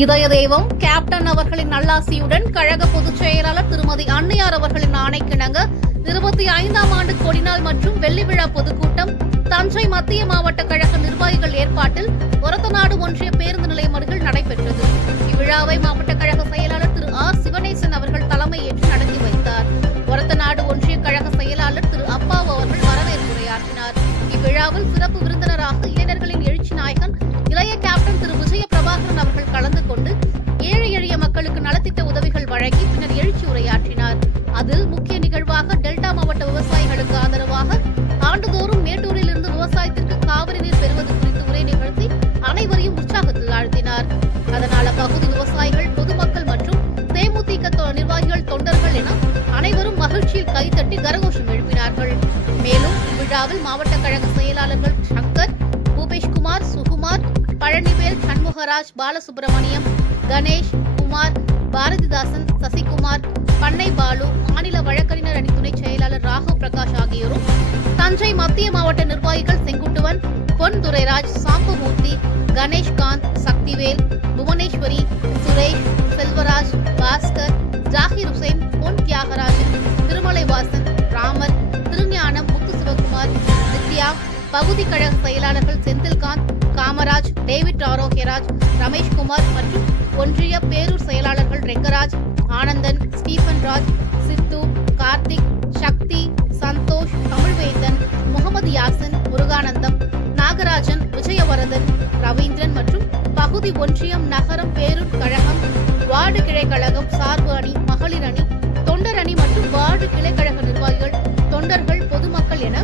இதய தெய்வம் கேப்டன் அவர்களின் நல்லாசியுடன் கழக பொதுச் செயலாளர் திருமதி அன்னையார் அவர்களின் ஆணைக்கிணங்க இருபத்தி ஐந்தாம் ஆண்டு கொடிநாள் மற்றும் வெள்ளி விழா பொதுக்கூட்டம் தஞ்சை மத்திய மாவட்ட கழக நிர்வாகிகள் ஏற்பாட்டில் ஒரத்தநாடு ஒன்றிய பேருந்து நிலையம் அருகில் நடைபெற்றது. இவ்விழாவை மாவட்ட கழக செயலாளர் திரு ஆர். சிவனேசன் அவர்கள் தலைமையேற்று நடத்தி வைத்தார். ஒரத்தநாடு ஒன்றிய கழக செயலாளர் திரு அப்பாவு அவர்கள் வரவேற்புரையாற்றினார். இவ்விழாவில் சிறப்பு விருந்தினராக அதில் முக்கிய நிகழ்வாக டெல்டா மாவட்ட விவசாயிகளுக்கு ஆதரவாக ஆண்டுதோறும் மேட்டூரில் இருந்து விவசாயத்திற்கு காவிரி நீர் பெறுவது குறித்து உரை நிகழ்த்தி அனைவரையும் உற்சாகத்தில் ஆழ்த்தினார். அதனால் அப்பகுதி விவசாயிகள் பொதுமக்கள் மற்றும் தேமுதிக தொ- நிர்வாகிகள் தொண்டர்கள் என அனைவரும் மகிழ்ச்சியில் கைதட்டி கரகோஷம் எழுப்பினார்கள். மேலும் விழாவில் மாவட்ட கழக செயலாளர்கள் சங்கர் பூபேஷ்குமார் சுகுமார் பழனிவேல் சண்முகராஜ் பாலசுப்ரமணியம் கணேஷ் குமார் பாரதிதாசன் சசிகுமார் பண்ணை பாலு மாநில வழக்கறிஞர் அணி துணை செயலாளர் ராகவ் பிரகாஷ் ஆகியோரும் தஞ்சை மத்திய மாவட்ட நிர்வாகிகள் செங்குட்டுவன் பொன் துரைராஜ் சாம்பமூர்த்தி கணேஷ்காந்த் சக்திவேல் புவனேஸ்வரி சுரேஷ் செல்வராஜ் பாஸ்கர் ஜாகிர் ஹுசைன் பொன் தியாகராஜன் திருமலைவாசன் ராமர் திருஞானம் முத்து சிவகுமார் நித்யா பகுதி கழக செயலாளர்கள் செந்தில்காந்த் காமராஜ் டேவிட் ஆரோக்கியராஜ் ரமேஷ்குமார் மற்றும் ஒன்றிய பேரூர் செயலாளர்கள் ரெங்கராஜ் ஆனந்தன் ஸ்டீபன் ராஜ் சித்து கார்த்திக் சக்தி சந்தோஷ் தமிழ்வேந்தன் முகமது யாசின் முருகானந்தம் நாகராஜன் விஜயவரதன் ரவீந்திரன் மற்றும் பகுதி ஒன்றியம் நகரம் பேரூர் கழகம் வார்டு கிளை கழகம் சார்பு அணி மகளிர் அணி தொண்டர் அணி மற்றும் வார்டு கிளைக்கழக நிர்வாகிகள் தொண்டர்கள் பொதுமக்கள் என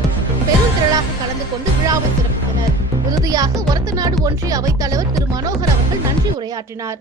பெருந்திரளாக கலந்து கொண்டு விழாவை சிறப்பித்தனர். இறுதியாக ஒரத்தநாடு ஒன்றிய அவைத்தலைவர் திரு மனோகர் அவர்கள் நன்றி உரையாற்றினார்.